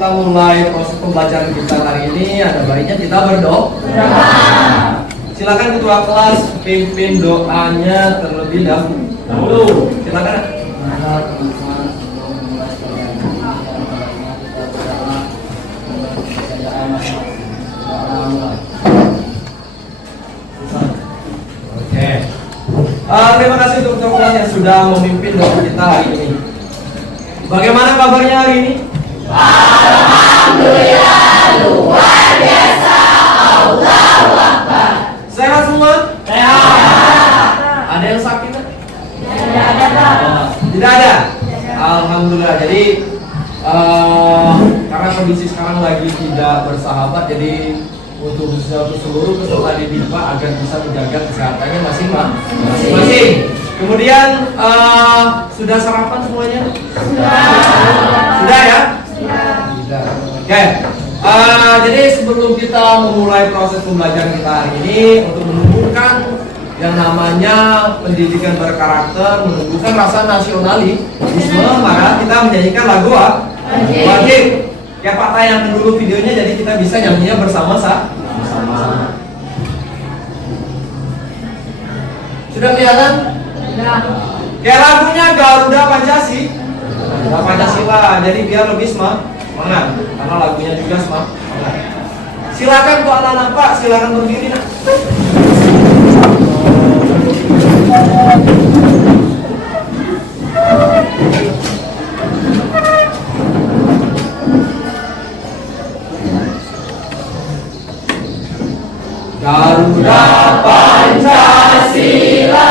kita mulai proses pembelajaran kita hari ini, ada baiknya kita berdoa. Silakan ketua kelas pimpin doanya terlebih dahulu. Silakan. Oke. Terima kasih untuk ketua kelas yang sudah memimpin doa kita hari ini. Bagaimana kabarnya hari ini? Alhamdulillah, luar biasa. Allahu Akbar. Sehat semua? Sehat. Ada yang sakit? Tidak ada. Tidak ada? Alhamdulillah. Jadi karena kondisi sekarang lagi tidak bersahabat, jadi untuk seluruh peserta didik Pak agar bisa menjaga kesehatannya masing-masing. Kemudian sudah sarapan semuanya? Sudah ya? Sudah. Oke. Jadi sebelum kita memulai proses pembelajaran kita hari ini, untuk menumbuhkan yang namanya pendidikan berkarakter, menumbuhkan rasa nasionalisme, maka kita menyanyikan lagu wajib. Ya Pak, tayangkan dulu videonya, jadi kita bisa nyanyinya bersama-sama. Sudah kelihatan? Kayak lagunya Garuda Pancasila, jadi biar lebih semangat, karena lagunya juga semangat. Silakan kok anak-anak Pak, silakan berdiri nak. Garuda Pancasila,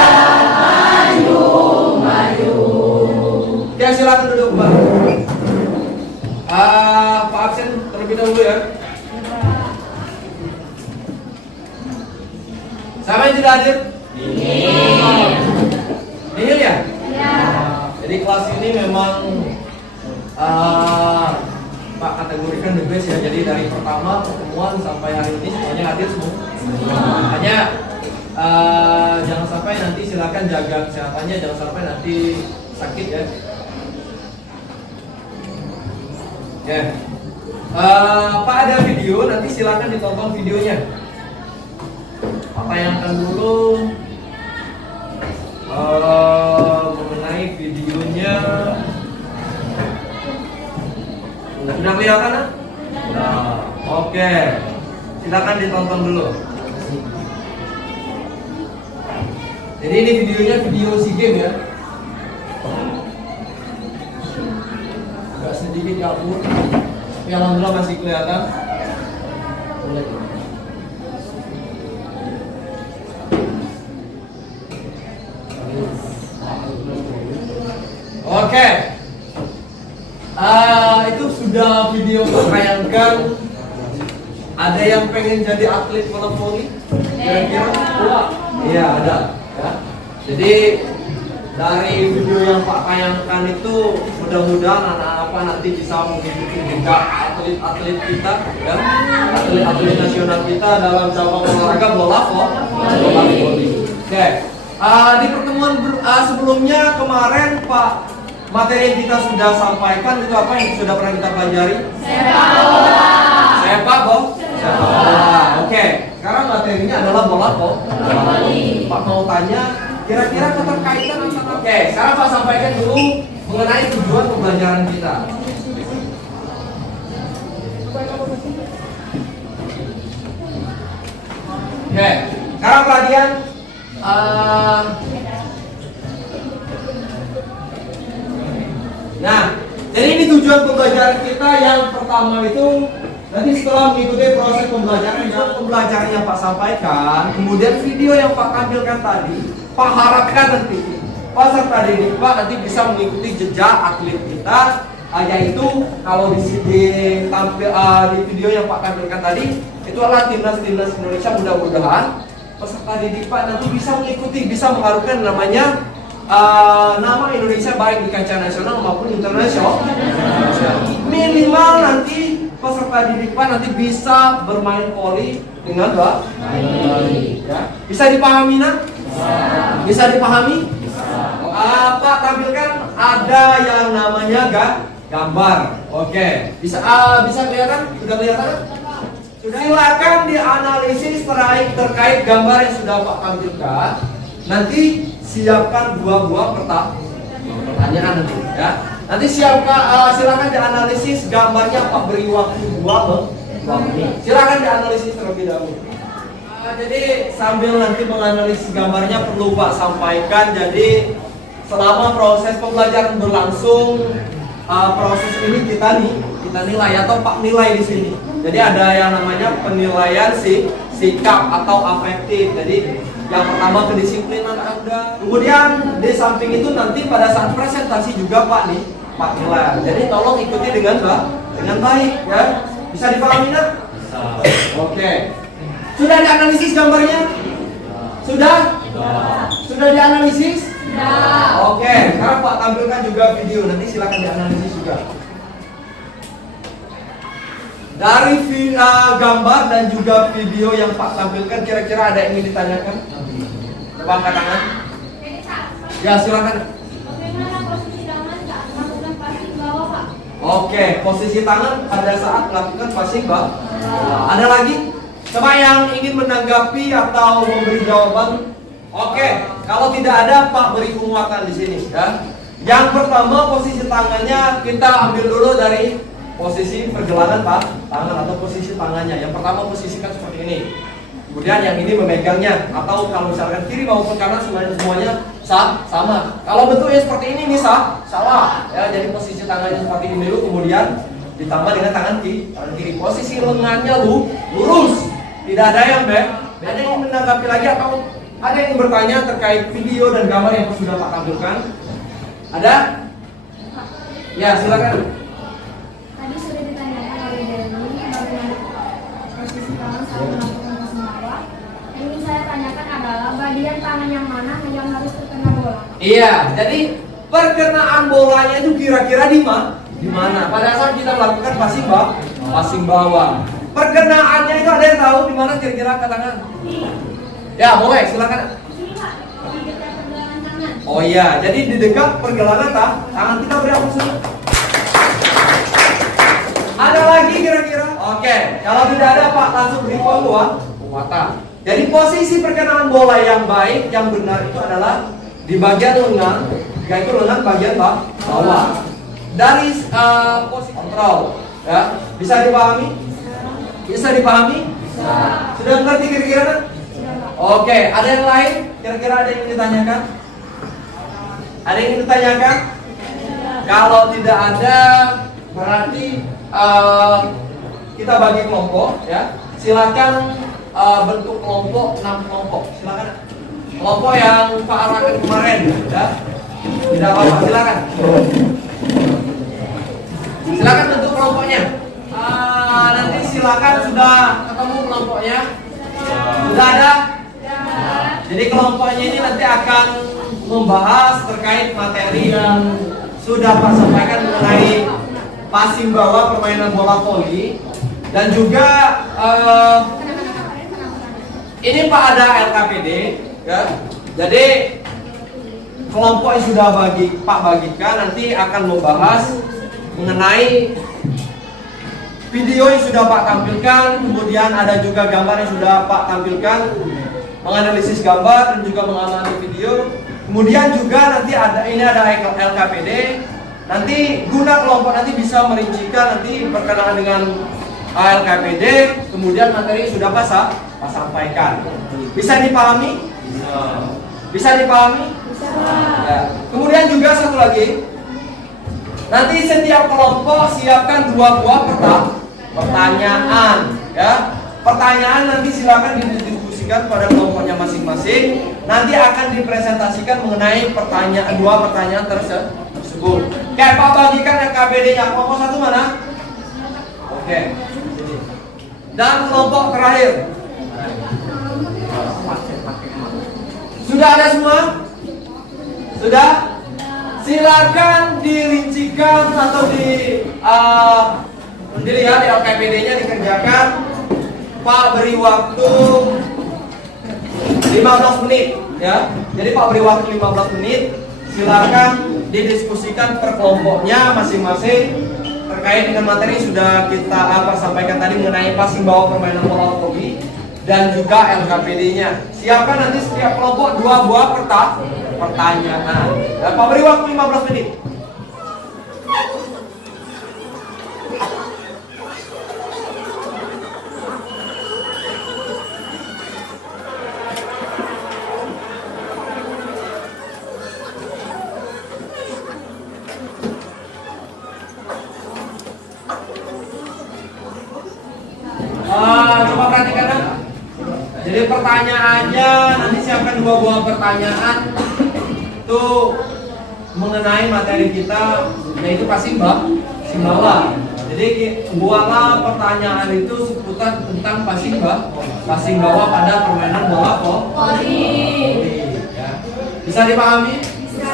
silakan duduk Pak. Pak absen terlebih dahulu ya. Siapa yang tidak hadir? Ini ya? Jadi kelas ini memang Pak kategorikan the best ya. Jadi dari pertama pertemuan sampai hari ini semuanya hadir semua. Hanya jangan sampai nanti silakan jaga kesehatannya, jangan sampai nanti sakit ya. Ya. Pak ada video, nanti silakan ditonton videonya. Pak tayangkan dulu mengenai videonya. Sudah kelihatan? Oke. Silakan ditonton dulu. Jadi ini videonya video SEA Games ya. Agak sedikit kabur, tapi alhamdulillah masih kelihatan. Oke. Itu sudah video menayangkan. Ada yang pengen jadi atlet bola voli? Kira-kira? Iya ada. Ya. Jadi dari video yang Pak tayangkan itu mudah-mudahan anak-anak nanti bisa mengikuti juga atlet-atlet kita, ya, atlet-atlet nasional kita dalam cabang olahraga bola voli. Oke. Di pertemuan sebelumnya kemarin Pak, materi yang kita sudah sampaikan itu apa yang sudah pernah kita pelajari? Sepak bola. Oke. Sekarang materinya adalah bola voli. Pak mau tanya, kira-kira keterkaitan antara. Oke, sekarang Pak sampaikan dulu mengenai tujuan pembelajaran kita. Oke, sekarang perhatian. Nah, jadi ini tujuan pembelajaran kita yang pertama itu. Nanti setelah mengikuti proses pembelajaran yang Pak sampaikan, kemudian video yang Pak tampilkan tadi, Pak harapkan nanti peserta didik Pak nanti bisa mengikuti jejak atlet kita, yaitu kalau di video yang Pak tampilkan tadi, itu adalah timnas Indonesia. Mudah-mudahan peserta didik Pak nanti bisa mengikuti, bisa mengharumkan namanya nama Indonesia baik di kancah nasional maupun internasional. Minimal nanti peserta didik Pak nanti bisa bermain voli dengan baik. Ya. Bisa dipahami nak? Bisa dipahami? Pak tampilkan ada yang namanya gambar. Oke, bisa kelihatan? Sudah kelihatan? Sudah. Silakan dianalisis terkait gambar yang sudah Pak tampilkan. Nanti siapkan dua buah pertanyaan nanti ya. Nanti silakan dianalisis gambarnya Pak, beri waktu 2 menit. Silakan dianalisis terlebih dahulu. Jadi sambil nanti menganalisis gambarnya perlu Pak sampaikan. Jadi selama proses pembelajaran berlangsung, proses ini kita nilai atau Pak nilai di sini. Jadi ada yang namanya penilaian sikap atau afektif. Jadi yang pertama kedisiplinan Anda. Kemudian di samping itu nanti pada saat presentasi juga Pak nilai. Jadi tolong ikuti dengan baik ya. Bisa dipahami nak? Oke. Sudah dianalisis gambarnya? Sudah? Sudah dianalisis? Oke, sekarang Pak tampilkan juga video, nanti silakan dianalisis juga. Dari gambar dan juga video yang Pak tampilkan, kira-kira ada yang ingin ditanyakan? Coba angkat tangan. Ya, silakan. Bagaimana posisi tangan saat melakukan passing bawah, Pak? Oke, posisi tangan pada saat melakukan passing bawah. Ada lagi? Coba yang ingin menanggapi atau memberi jawaban. Oke, kalau tidak ada Pak beri penguatan di sini ya. Yang pertama posisi tangannya kita ambil dulu dari posisi pergelangan Pak tangan atau posisi tangannya. Yang pertama posisikan seperti ini. Kemudian yang ini memegangnya atau kalau misalkan kiri maupun kanan semuanya sama. Kalau bentuknya seperti ini nih salah ya. Jadi posisi tangannya seperti ini dulu, kemudian ditambah dengan tangan kiri. Posisi lengannya lurus. Tidak ada yang ada yang menanggapi lagi atau ada yang bertanya terkait video dan gambar yang sudah Pak tampilkan? Ada? Ya, silakan. Tadi sudah ditanyakan oleh Denny bagaimana posisi tangan saat melakukan passing bawah. Yang ingin saya tanyakan adalah bagian tangan yang mana yang harus terkena bola? Iya, jadi perkenaan bolanya itu kira-kira di mana? Pada saat kita melakukan passing bawah. Perkenaannya itu ada yang tahu di mana kira-kira ke tangan? Ya, boleh, silakan. Ini Pak, di dekat pergelangan tangan. Oh iya, jadi di dekat pergelangan tangan kita beri apa sih? Ada lagi kira-kira? Oke, kalau tidak ada Pak langsung beri penguatan. Jadi posisi perkenaan bola yang baik, yang benar itu adalah di bagian lengan, yaitu lengan bagian bawah. Dari posisi kontrol, ya, bisa dipahami? Bisa dipahami? Sudah mengerti kira-kira? Oke, ada yang lain? Kira-kira ada yang ingin ditanyakan? Ada yang ingin ditanyakan? Kalau tidak ada, berarti kita bagi kelompok ya. Silakan bentuk kelompok 6 kelompok. Silakan. Kelompok yang Pak arahkan kemarin ya. Tidak apa-apa, silakan. Silakan bentuk kelompoknya. Nanti silakan sudah ketemu kelompoknya. Sudah ada? Jadi kelompoknya ini nanti akan membahas terkait materi yang sudah Pak sampaikan mengenai passing bawah, permainan bola voli, dan juga ini Pak ada LKPD ya. Jadi kelompok yang sudah Pak bagikan nanti akan membahas mengenai video yang sudah Pak tampilkan, kemudian ada juga gambar yang sudah Pak tampilkan, menganalisis gambar dan juga mengamati video. Kemudian juga nanti ada LKPD. Nanti guna kelompok nanti bisa merincikan nanti berkenaan dengan LKPD, kemudian materi yang sudah Pak sampaikan. Bisa dipahami? Bisa dipahami? Bisa. Ya. Kemudian juga satu lagi. Nanti setiap kelompok siapkan 2 buah pertanyaan ya. Pertanyaan nanti silakan didiskusikan pada kelompoknya masing-masing. Nanti akan dipresentasikan mengenai 2 pertanyaan tersebut. Kayak Pak bagikan LKPD-nya. Kelompok 1 mana? Oke. Dan kelompok terakhir. Sudah ada semua? Sudah? Silakan dirincikan atau dilihat di LKPD-nya dikerjakan. Pak beri waktu 15 menit ya. Jadi Pak beri waktu 15 menit. Silakan didiskusikan per kelompoknya masing-masing terkait dengan materi yang sudah kita sampaikan tadi mengenai passing bawah permainan bola volley dan juga LKPD-nya. Siapkan nanti setiap kelompok 2 buah pertanyaan. Bapak beri waktu 15 menit. Coba perhatikan kan? Jadi pertanyaannya nanti siapkan 2 buah pertanyaan itu mengenai materi kita, yaitu passing bawah. Jadi buatlah pertanyaan itu seputar tentang passing bawah pada permainan bola volley. Ya. Bisa dipahami? Bisa.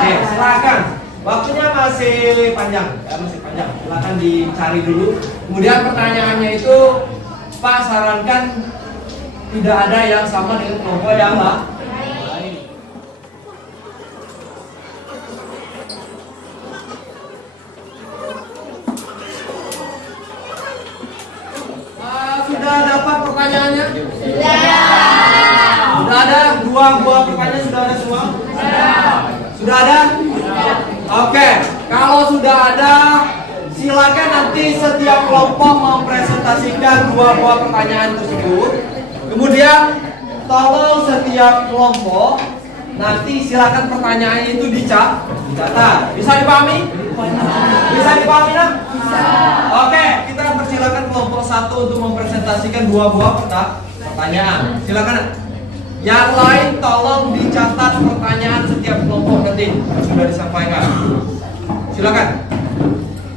Oke, silakan. Waktunya masih panjang, ya, masih panjang. Silakan dicari dulu. Kemudian pertanyaannya itu Pak sarankan tidak ada yang sama dengan kelompok yang lain. Sudah dapat pertanyaannya? Sudah ada 2 buah pertanyaan, sudah ada semua? Sudah ada? Oke, kalau sudah ada, silakan nanti setiap kelompok mempresentasikan 2 buah pertanyaan tersebut. Kemudian tolong setiap kelompok nanti silakan pertanyaannya itu dicatat. Bisa dipahami? Bisa dipahami nak? Bisa. Oke, kita persilakan kelompok 1 untuk mempresentasikan 2 buah pertanyaan. Silakan. Yang lain tolong dicatat pertanyaan setiap kelompok nanti sudah disampaikan. Silakan.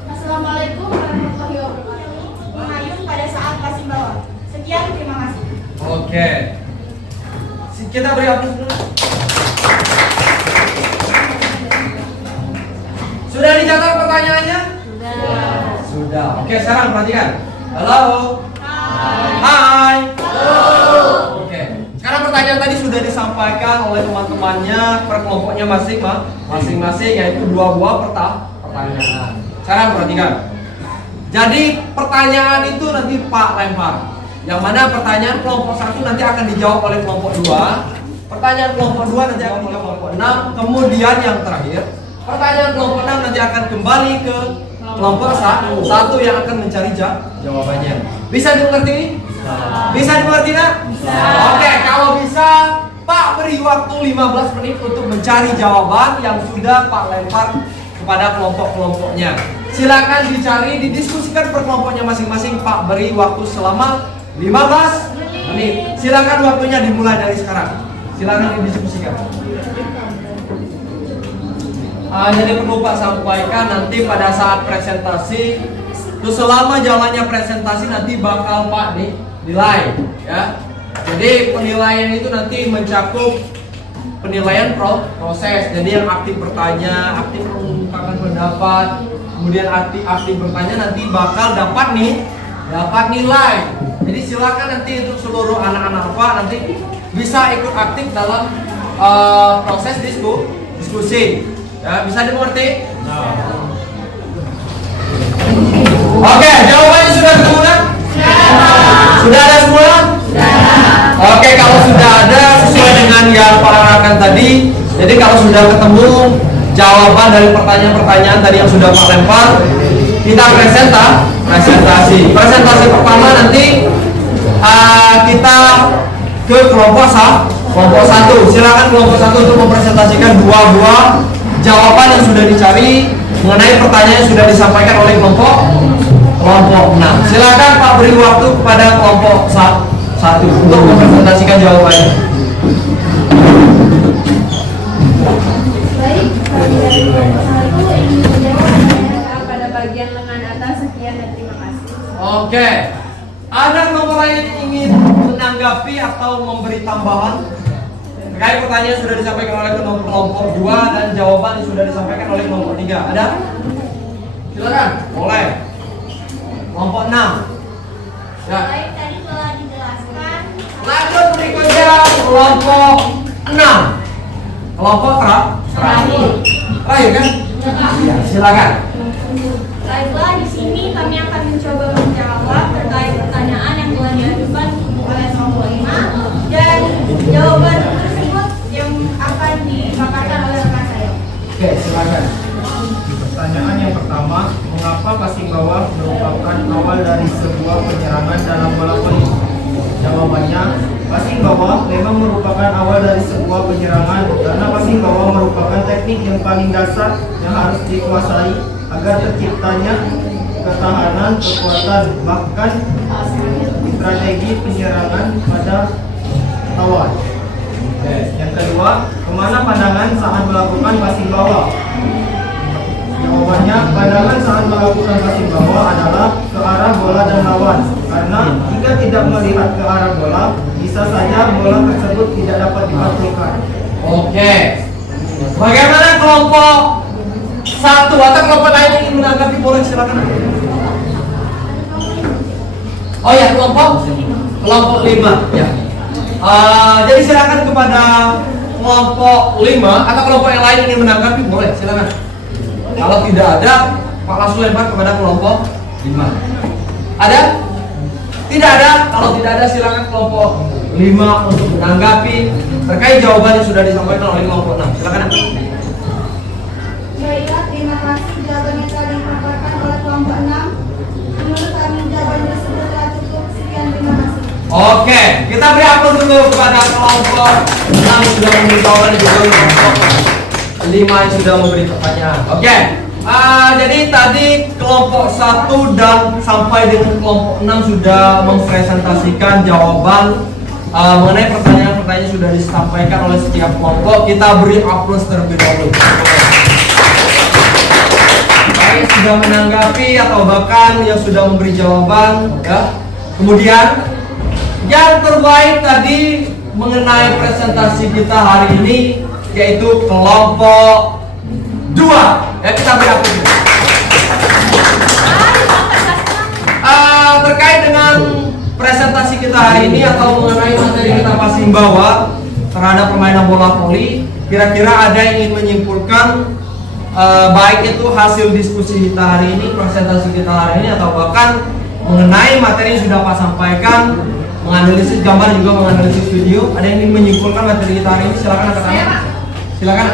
Assalamualaikum warahmatullahi wabarakatuh. Mengayun pada saat passing bawah. Sekian, terima kasih. Oke. Kita beri aplaus dulu. Sudah dicatat pertanyaannya? Sudah. Oke, sekarang perhatikan. Halo. Hai. Halo. Oke. Sekarang pertanyaan tadi sudah disampaikan oleh teman-temannya per kelompoknya masing-masing, yaitu 2 buah pertanyaan. Sekarang perhatikan. Jadi pertanyaan itu nanti Pak lempar. Yang mana pertanyaan kelompok 1 nanti akan dijawab oleh kelompok 2. Pertanyaan kelompok 2 nanti akan dijawab kelompok 6. Kemudian yang terakhir, pertanyaan kelompok 6 nanti akan kembali ke kelompok 1 yang akan mencari jawabannya. Bisa dimengerti? Bisa dimengerti nak? Bisa. Oke, kalau bisa Pak beri waktu 15 menit untuk mencari jawaban yang sudah Pak lempar kepada kelompok-kelompoknya. Silakan dicari, didiskusikan per kelompoknya masing-masing. Pak beri waktu selama 15 menit. Silakan waktunya dimulai dari sekarang. Silakan didiskusikan. Jadi perlu Pak sampaikan nanti pada saat presentasi, terus selama jalannya presentasi nanti bakal Pak nilai, ya. Jadi penilaian itu nanti mencakup penilaian proses. Jadi yang aktif bertanya, aktif mengungkapkan pendapat, kemudian aktif bertanya nanti bakal dapat nilai. Jadi silakan nanti untuk seluruh anak-anak Pak nanti bisa ikut aktif dalam proses diskusi. Ya, bisa dimengerti? Oke, jawabannya sudah ketemu kan? Sudah ada semua? Oke, kalau sudah ada sesuai dengan yang Pak arahkan tadi. Jadi kalau sudah ketemu jawaban dari pertanyaan-pertanyaan tadi yang sudah Pak lempar, kita presentasi. Presentasi pertama nanti kita ke kelompok 1. Silakan kelompok 1 untuk mempresentasikan 2 buah jawaban yang sudah dicari mengenai pertanyaan yang sudah disampaikan oleh kelompok 6. Silakan Pak beri waktu kepada kelompok 1 untuk mempresentasikan jawabannya. Baik, dari kelompok 1 ingin menjawab pada bagian lengan atas. Sekian dan terima kasih. Oke. Ada kelompok lain yang ingin menanggapi atau memberi tambahan terkait pertanyaan yang sudah disampaikan oleh kelompok 2 dan jawaban yang sudah disampaikan oleh kelompok 3? Ada? Silakan. Boleh. Kelompok 6. Ya. Baik, tadi telah dijelaskan. Lanjut berikutnya kelompok 6. Kelompok terakhir. Terakhir kan? Ya, silakan. Baiklah, di sini kami akan mencoba menjawab terkait pertanyaan yang telah diajukan oleh kelompok 5 dan jawaban tersebut yang akan dipaparkan oleh rekan saya. Oke, silakan. Pertanyaan yang pertama, mengapa passing bawah merupakan awal dari sebuah penyerangan dalam bola voli? Jawabannya, passing bawah memang merupakan awal dari sebuah penyerangan karena passing bawah merupakan teknik yang paling dasar yang harus dikuasai agar terciptanya ketahanan, kekuatan, bahkan strategi penyerangan pada lawan. Yang kedua, kemana pandangan saat melakukan passing bawah? Jawabannya, pandangan saat melakukan passing bawah adalah ke arah bola dan lawan. Karena jika tidak melihat ke arah bola, bisa saja bola tersebut tidak dapat dipantulkan. Oke. Bagaimana kelompok 1 atau kelompok lain ingin menanggapi? Boleh, silakan. Oh ya, kelompok 5 ya. Jadi silakan kepada kelompok 5 atau kelompok yang lain ingin menanggapi, boleh, silakan. Kalau tidak ada, Pak langsung lempar kepada kelompok 5. Ada? Tidak ada? Kalau tidak ada, silakan kelompok 5 untuk menanggapi terkait jawaban yang sudah disampaikan oleh kelompok 6. Silakan. Baiklah, terima kasih jawaban yang telah dipaparkan oleh kelompok 6. Menurut kami jawaban tersebut telah cukup. Sekian, terima kasih. Oke, kita beri aplaus dulu kepada kelompok 6 yang sudah memberi jawaban dan juga kelompok 5 yang sudah memberi pertanyaan. Oke. Jadi tadi kelompok 1 dan sampai dengan kelompok 6 sudah mempresentasikan jawaban mengenai pertanyaan-pertanyaan yang sudah disampaikan oleh setiap kelompok. Kita beri aplaus terlebih dahulu. Baik, sudah menanggapi atau bahkan yang sudah memberi jawaban ya. Kemudian yang terbaik tadi mengenai presentasi kita hari ini yaitu kelompok 2. Ya, kita beri aplaus. Terkait dengan presentasi kita hari ini atau mengenai materi kita passing bawah terhadap permainan bola voli, kira-kira ada yang ingin menyimpulkan baik itu hasil diskusi kita hari ini, presentasi kita hari ini, atau bahkan mengenai materi yang sudah Pak sampaikan, menganalisis gambar juga menganalisis video. Ada yang ingin menyimpulkan materi kita hari ini? Silakan angkat tangan. Silakan.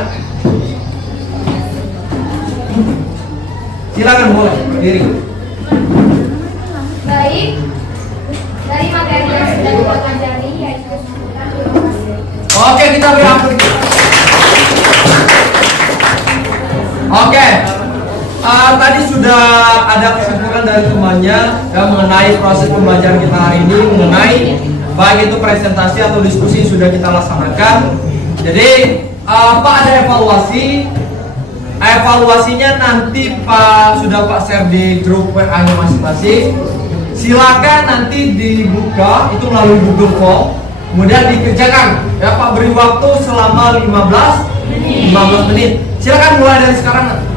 Silakan, boleh berdiri. Baik, dari materi yang sudah kita pelajari yaitu terima kasih. Oke, kita beri aplaus. Oke, tadi sudah ada kesimpulan dari temannya ya, mengenai proses pembelajaran kita hari ini, mengenai baik itu presentasi atau diskusi yang sudah kita laksanakan. Jadi Pak ada evaluasi. Evaluasinya nanti sudah Pak share di grup WA-nya masing-masing. Silakan nanti dibuka itu melalui Google Form, kemudian dikerjakan. Ya Pak beri waktu selama 15 menit. Silakan mulai dari sekarang.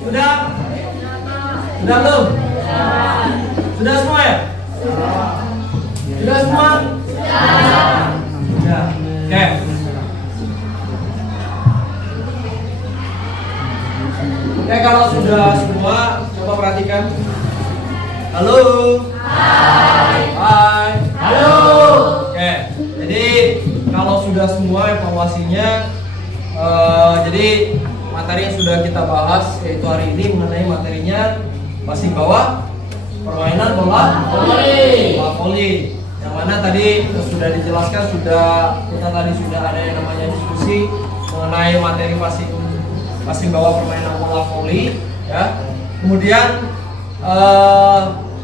Sudah? Sudah belum? Sudah semua ya? Sudah semua? Sudah. Oke. Oke, kalau sudah semua, coba perhatikan. Halo. Hai. Hai. Halo. Oke. Jadi kalau sudah semua evaluasinya, jadi materi yang sudah kita bahas yaitu hari ini mengenai materinya passing bawah permainan bola voli. Yang mana tadi sudah dijelaskan, kita tadi sudah ada yang namanya diskusi mengenai materi passing bawah permainan bola voli ya. Kemudian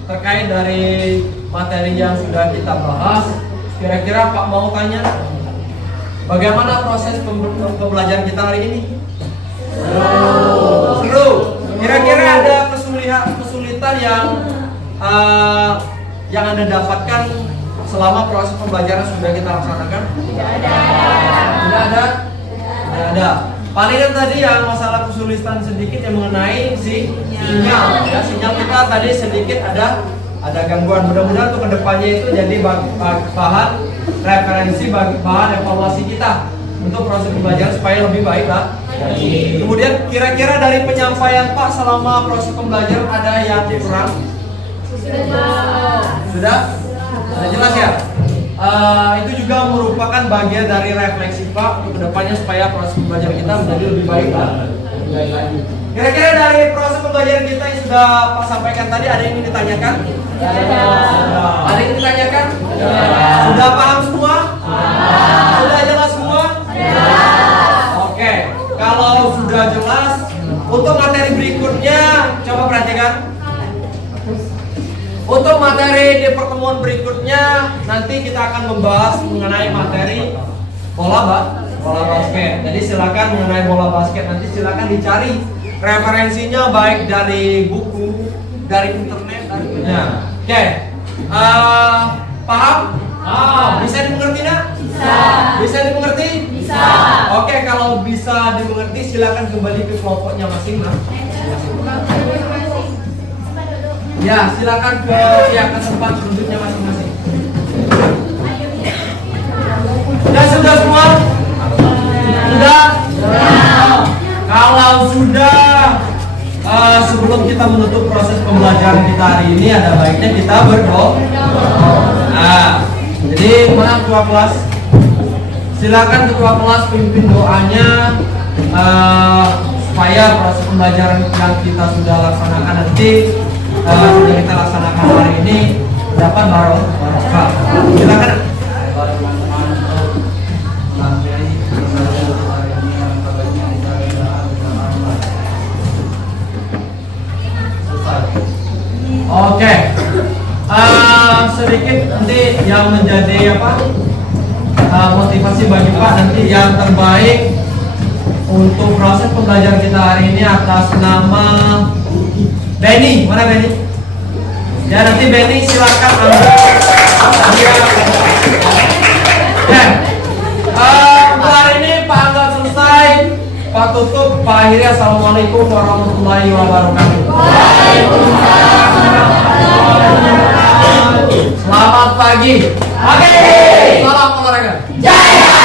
terkait dari materi yang sudah kita bahas, kira-kira Pak mau tanya bagaimana proses pembelajaran kita hari ini? Seru. Kira-kira ada kesulitan yang Anda dapatkan selama proses pembelajaran sudah kita laksanakan? Tidak ada. Palingan tadi yang masalah kesulitan sedikit yang mengenai sinyal. Ya, sinyal kita tadi sedikit ada gangguan. Mudah-mudahan untuk kedepannya itu jadi bahan referensi, bahan evaluasi kita untuk proses pembelajaran supaya lebih baik lah. Kemudian kira-kira dari penyampaian Pak selama proses pembelajaran ada yang kurang? Sudah jelas ya? Itu juga merupakan bagian dari refleksi Pak untuk kedepannya supaya proses pembelajaran kita menjadi lebih baik lah. Kira-kira dari proses pembelajaran kita yang sudah Pak sampaikan tadi ada yang ingin ditanyakan? Ada yang ditanyakan? Sudah paham semua? Sudah jelas semua? Oke, kalau sudah jelas, untuk materi berikutnya coba perhatikan. Untuk materi di pertemuan berikutnya nanti kita akan membahas mengenai materi bola basket. Jadi silakan mengenai bola basket nanti silakan dicari referensinya baik dari buku, dari internet, Oke, paham? Bisa dimengerti nak? Bisa dimengerti? Oke, kalau bisa dimengerti silakan kembali ke kelompoknya masing-masing. Ya, silakan ke tempat duduknya masing-masing. Sudah semua? Sudah? Kalau sudah, sebelum kita menutup proses pembelajaran kita hari ini, ada baiknya kita berdoa. Nah, jadi mana ketua kelas? Silakan ketua kelas pimpin doanya supaya proses pembelajaran yang kita sudah laksanakan nanti, sudah kita laksanakan hari ini dapat barokah. Silakan. Oke, sedikit nanti yang menjadi motivasi bagi Pak nanti yang terbaik untuk proses pembelajaran kita hari ini atas nama Benny. Mana Benny? Ya nanti Benny silakan ambil. Untuk hari ini Pak anggap selesai. Pak tutup, Pak akhiri. Assalamualaikum warahmatullahi wabarakatuh. Selamat pagi. Salam olahraga. Jaya.